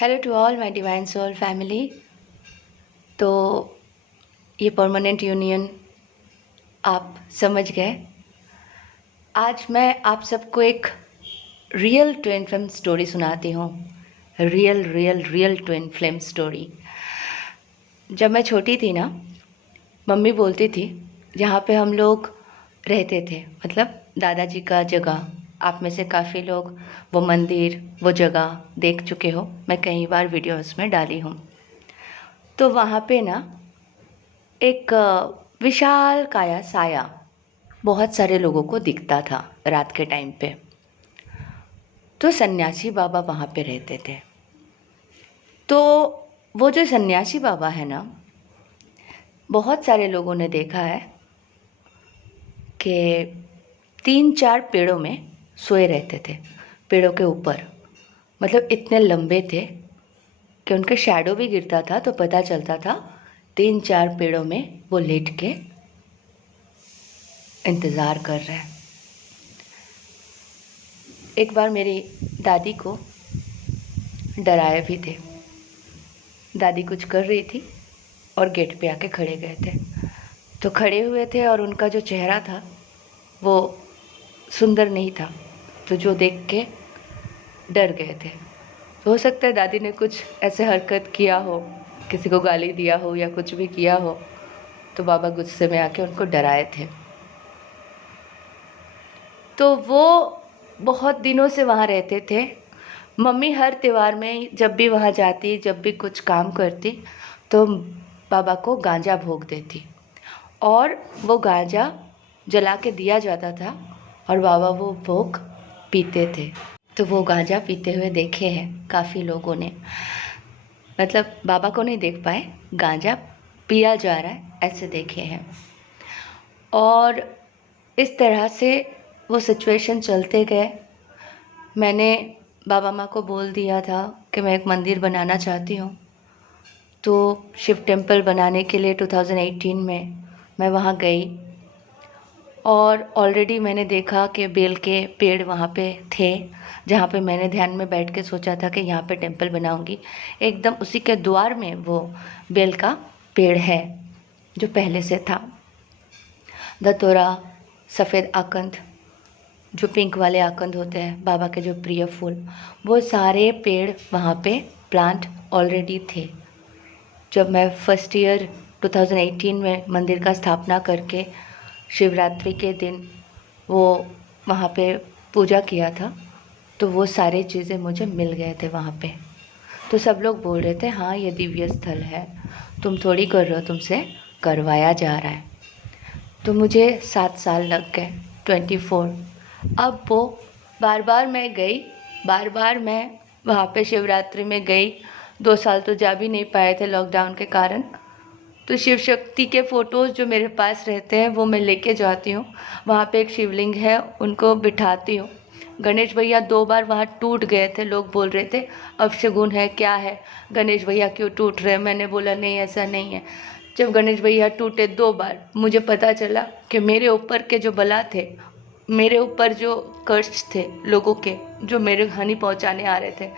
Hello to all my divine soul family. तो ये permanent union आप समझ गए। आज मैं आप सबको एक रियल ट्विन फ्लेम स्टोरी सुनाती हूँ। Real real real twin flame story. जब मैं छोटी थी ना, मम्मी बोलती थी जहाँ पे हम लोग रहते थे, मतलब दादाजी का जगह, आप में से काफ़ी लोग वो मंदिर, वो जगह देख चुके हो। मैं कई बार वीडियोस में डाली हूँ। तो वहाँ पे ना एक विशाल काया साया बहुत सारे लोगों को दिखता था रात के टाइम पे। तो सन्यासी बाबा वहाँ पे रहते थे। तो वो जो सन्यासी बाबा है ना, बहुत सारे लोगों ने देखा है कि 3-4 पेड़ों में सोए रहते थे, पेड़ों के ऊपर। मतलब इतने लंबे थे कि उनका शैडो भी गिरता था तो पता चलता था 3-4 पेड़ों में वो लेट के इंतज़ार कर रहे हैं। एक बार मेरी दादी को डराए भी थे। दादी कुछ कर रही थी और गेट पे आके खड़े गए थे। तो खड़े हुए थे और उनका जो चेहरा था वो सुंदर नहीं था, तो जो देख के डर गए थे। तो हो सकता है दादी ने कुछ ऐसे हरकत किया हो, किसी को गाली दिया हो या कुछ भी किया हो, तो बाबा गुस्से में आके उनको डराए थे। तो वो बहुत दिनों से वहाँ रहते थे। मम्मी हर त्योहार में जब भी वहाँ जाती, जब भी कुछ काम करती, तो बाबा को गांजा भोग देती और वो गांजा जला के दिया जाता था और बाबा वो भोग पीते थे। तो वो गांजा पीते हुए देखे हैं काफ़ी लोगों ने। मतलब बाबा को नहीं देख पाए, गांजा पिया जा रहा है ऐसे देखे हैं। और इस तरह से वो सिचुएशन चलते गए। मैंने बाबा माँ को बोल दिया था कि मैं एक मंदिर बनाना चाहती हूँ। तो शिव टेम्पल बनाने के लिए 2018 में मैं वहाँ गई और ऑलरेडी मैंने देखा कि बेल के पेड़ वहाँ पे थे, जहाँ पे मैंने ध्यान में बैठ के सोचा था कि यहाँ पे टेम्पल बनाऊँगी। एकदम उसी के द्वार में वो बेल का पेड़ है जो पहले से था। धतूरा, सफ़ेद आकंद, जो पिंक वाले आकंद होते हैं, बाबा के जो प्रिय फूल, वो सारे पेड़ वहाँ पे प्लांट ऑलरेडी थे। जब मैं फर्स्ट ईयर 2018 में मंदिर का स्थापना करके शिवरात्रि के दिन वो वहाँ पे पूजा किया था, तो वो सारी चीज़ें मुझे मिल गए थे वहाँ पे। तो सब लोग बोल रहे थे हाँ ये दिव्य स्थल है, तुम थोड़ी कर रहे हो, तुमसे करवाया जा रहा है। तो मुझे 7 साल लग गए, 24। अब वो बार बार मैं गई, बार बार मैं वहाँ पे शिवरात्रि में गई। 2 साल तो जा भी नहीं पाए थे लॉकडाउन के कारण। तो शिव शक्ति के फ़ोटोज़ जो मेरे पास रहते हैं वो मैं लेके जाती हूँ। वहाँ पे एक शिवलिंग है, उनको बिठाती हूँ। गणेश भैया 2 बार वहाँ टूट गए थे। लोग बोल रहे थे अपशगुन है, क्या है, गणेश भैया क्यों टूट रहे हैं। मैंने बोला नहीं, ऐसा नहीं है। जब गणेश भैया टूटे 2 बार, मुझे पता चला कि मेरे ऊपर के जो बला थे, मेरे ऊपर जो कर्ज थे लोगों के, जो मेरे हानि पहुंचाने आ रहे थे,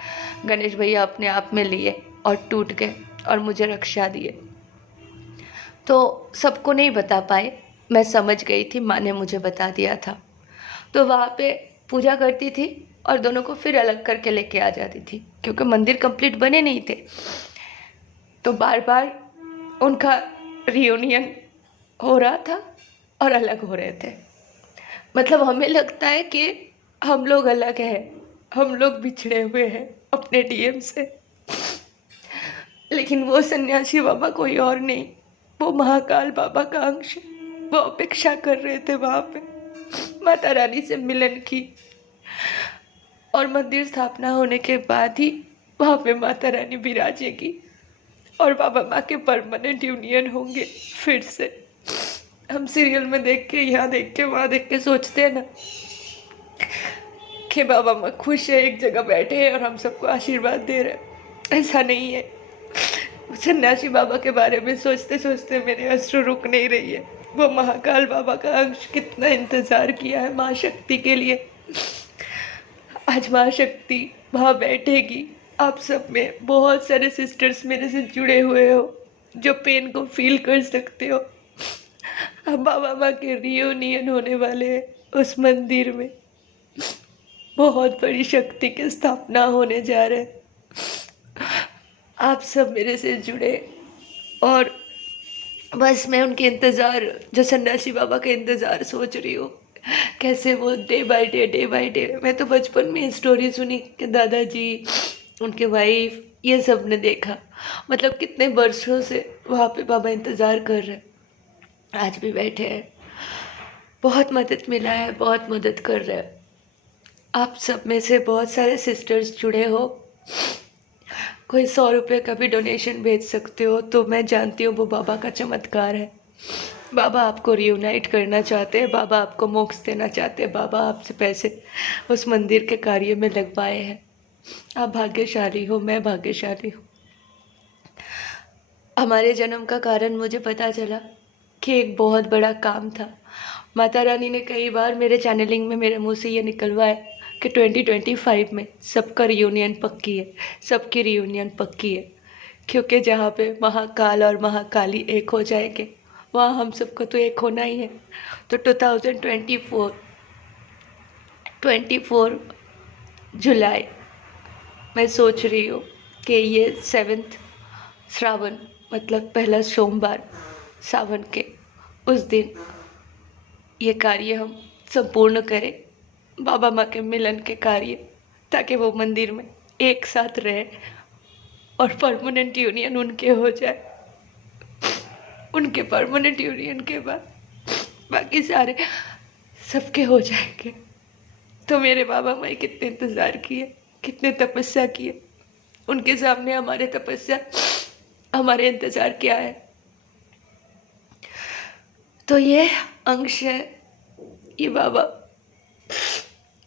गणेश भैया अपने आप में लिए और टूट गए और मुझे रक्षा दिए। तो सबको नहीं बता पाए, मैं समझ गई थी, माँ ने मुझे बता दिया था। तो वहाँ पे पूजा करती थी और दोनों को फिर अलग करके लेके आ जाती थी, क्योंकि मंदिर कंप्लीट बने नहीं थे। तो बार बार उनका रियूनियन हो रहा था और अलग हो रहे थे। मतलब हमें लगता है कि हम लोग अलग हैं, हम लोग बिछड़े हुए हैं अपने डीएम से, लेकिन वो सन्यासी बाबा कोई और नहीं, वो महाकाल बाबा का अंश। वो अपेक्षा कर रहे थे वहाँ पे माता रानी से मिलन की, और मंदिर स्थापना होने के बाद ही वहाँ पे माता रानी विराजेगी और बाबा माँ के परमानेंट यूनियन होंगे फिर से। हम सीरियल में देख के, यहाँ देख के, वहाँ देख के सोचते हैं ना कि बाबा माँ खुश है, एक जगह बैठे हैं और हम सबको आशीर्वाद दे रहे हैं। ऐसा नहीं है। सन्यासी बाबा के बारे में सोचते सोचते मेरे अश्रु रुक नहीं रही है। वो महाकाल बाबा का अंश कितना इंतज़ार किया है माँ शक्ति के लिए। आज माँ शक्ति वहाँ बैठेगी, आप सब में बहुत सारे सिस्टर्स मेरे से जुड़े हुए हो जो पेन को फील कर सकते हो। अब बाबा माँ के रियूनियन होने वाले हैं उस मंदिर में। बहुत बड़ी शक्ति की स्थापना होने जा रहे हैं। आप सब मेरे से जुड़े और बस मैं उनके इंतज़ार, जो सन्यासी बाबा का इंतज़ार सोच रही हूँ, कैसे वो डे बाय डे। मैं तो बचपन में स्टोरी सुनी कि दादाजी, उनके वाइफ, ये सब ने देखा। मतलब कितने वर्षों से वहाँ पे बाबा इंतज़ार कर रहे हैं, आज भी बैठे हैं। बहुत मदद मिला है, बहुत मदद कर रहे हैं। आप सब में से बहुत सारे सिस्टर्स जुड़े हो। कोई 100 रुपये का भी डोनेशन भेज सकते हो, तो मैं जानती हूँ वो बाबा का चमत्कार है। बाबा आपको रियूनाइट करना चाहते हैं, बाबा आपको मोक्ष देना चाहते हैं, बाबा आपसे पैसे उस मंदिर के कार्य में लगवाए हैं। आप भाग्यशाली हो, मैं भाग्यशाली हूँ। हमारे जन्म का कारण मुझे पता चला कि एक बहुत बड़ा काम था। माता रानी ने कई बार मेरे चैनलिंग में मेरे मुंह से ये निकलवाया कि 2025 में सबका रियूनियन पक्की है, सबकी रियूनियन पक्की है। क्योंकि जहाँ पे महाकाल और महाकाली एक हो जाएंगे, वहाँ हम सबको तो एक होना ही है। तो 24 जुलाई मैं सोच रही हूँ कि ये 7 श्रावण, मतलब पहला सोमवार सावन के उस दिन ये कार्य हम संपूर्ण करें, बाबा माँ के मिलन के कार्य, ताकि वो मंदिर में एक साथ रहे और परमानेंट यूनियन उनके हो जाए। उनके परमानेंट यूनियन के बाद बाकी सारे सबके हो जाएंगे। तो मेरे बाबा माँ कितने इंतज़ार किए, कितने तपस्या किए, उनके सामने हमारे तपस्या, हमारे इंतज़ार क्या है। तो ये अंश है, ये बाबा।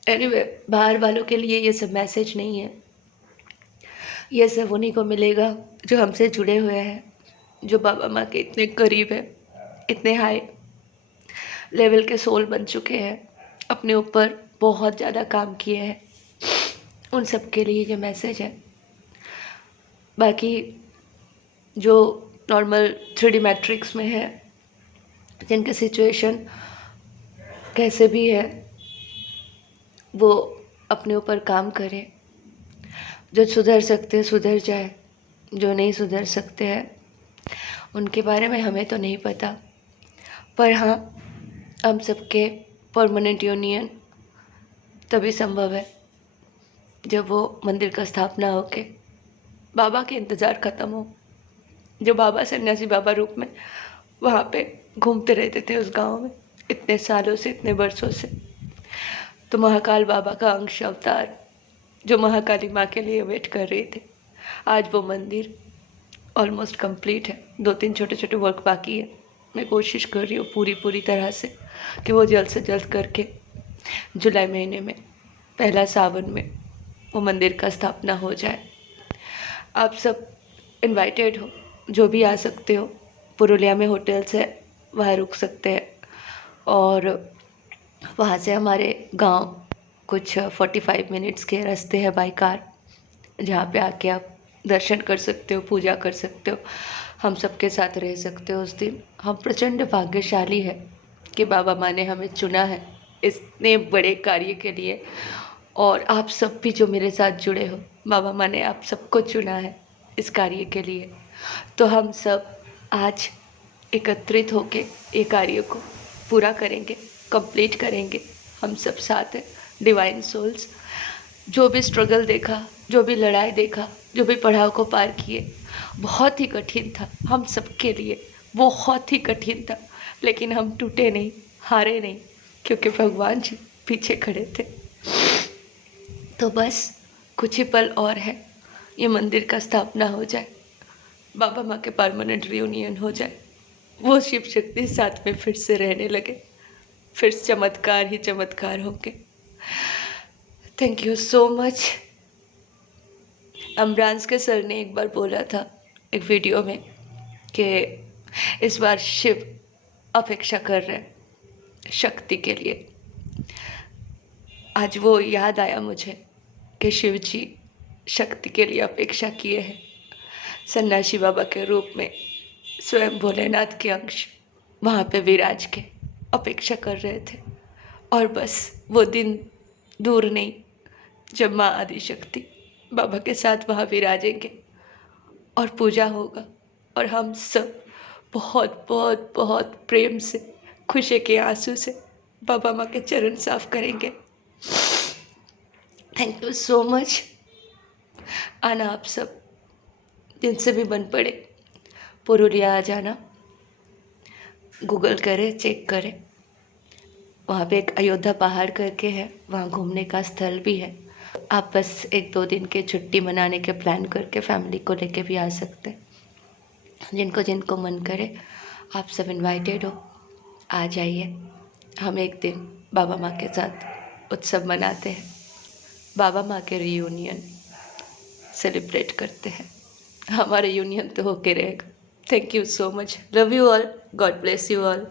एनीवे, बाहर वालों के लिए ये सब मैसेज नहीं है। ये सब उन्हीं को मिलेगा जो हमसे जुड़े हुए हैं, जो बाबा माँ के इतने करीब है, इतने हाई लेवल के सोल बन चुके हैं, अपने ऊपर बहुत ज़्यादा काम किए हैं। उन सब के लिए ये मैसेज है। बाकी जो नॉर्मल 3D मैट्रिक्स में है, जिनका सिचुएशन कैसे भी है, वो अपने ऊपर काम करें। जो सुधर सकते हैं सुधर जाए, जो नहीं सुधर सकते हैं उनके बारे में हमें तो नहीं पता। पर हाँ, हम सबके परमानेंट यूनियन तभी संभव है जब वो मंदिर का स्थापना होके बाबा के इंतज़ार ख़त्म हो। जो बाबा सन्यासी बाबा रूप में वहाँ पे घूमते रहते थे उस गांव में इतने सालों से, इतने वर्षों से। तो महाकाल बाबा का अंश अवतार जो महाकाली माँ के लिए वेट कर रहे थे, आज वो मंदिर ऑलमोस्ट कंप्लीट है। 2-3 छोटे छोटे वर्क बाकी है। मैं कोशिश कर रही हूँ पूरी तरह से कि वो जल्द से जल्द करके जुलाई महीने में पहला सावन में वो मंदिर का स्थापना हो जाए। आप सब इनवाइटेड हो, जो भी आ सकते हो। पुरुलिया में होटल्स है, वहाँ रुक सकते हैं और वहाँ से हमारे गांव कुछ 45 मिनट्स के रास्ते हैं बाई कार, जहाँ पे आके आप दर्शन कर सकते हो, पूजा कर सकते हो, हम सबके साथ रह सकते हो उस दिन। हम प्रचंड भाग्यशाली है कि बाबा माँ ने हमें चुना है इतने बड़े कार्य के लिए। और आप सब भी जो मेरे साथ जुड़े हो, बाबा माँ ने आप सबको चुना है इस कार्य के लिए। तो हम सब आज एकत्रित होके ये कार्य को पूरा करेंगे, कंप्लीट करेंगे। हम सब साथ हैं, डिवाइन सोल्स। जो भी स्ट्रगल देखा, जो भी लड़ाई देखा, जो भी पड़ाव को पार किए, बहुत ही कठिन था हम सबके लिए, बहुत ही कठिन था। लेकिन हम टूटे नहीं, हारे नहीं, क्योंकि भगवान जी पीछे खड़े थे। तो बस कुछ ही पल और है, ये मंदिर का स्थापना हो जाए, बाबा माँ के परमानेंट रियूनियन हो जाए, वो शिव शक्ति साथ में फिर से रहने लगे, फिर चमत्कार ही चमत्कार होंगे। Thank you so much. अमरांस के सर ने एक बार बोला था एक वीडियो में कि इस बार शिव अपेक्षा कर रहे हैं शक्ति के लिए। आज वो याद आया मुझे कि शिव जी शक्ति के लिए अपेक्षा किए हैं। सन्यासी बाबा के रूप में स्वयं भोलेनाथ के अंश वहाँ पे विराज के अपेक्षा कर रहे थे। और बस वो दिन दूर नहीं जब माँ आदिशक्ति बाबा के साथ वहाँ विराजेंगे और पूजा होगा और हम सब बहुत बहुत बहुत प्रेम से, खुशी के आंसू से बाबा माँ के चरण साफ करेंगे। Thank you so much. आना आप सब, जिनसे भी बन पड़े पुरुलिया आ जाना, गूगल करें, चेक करें। वहाँ पे एक अयोध्या पहाड़ करके है, वहाँ घूमने का स्थल भी है। आप बस 1-2 दिन के छुट्टी मनाने के प्लान करके फैमिली को लेके भी आ सकते हैं। जिनको जिनको मन करे आप सब इनवाइटेड हो, आ जाइए। हम एक दिन बाबा माँ के साथ उत्सव मनाते हैं, बाबा माँ के रियूनियन सेलिब्रेट करते हैं। हमारा यूनियन तो होके रहेगा। Thank you so much. Love you all. God bless you all.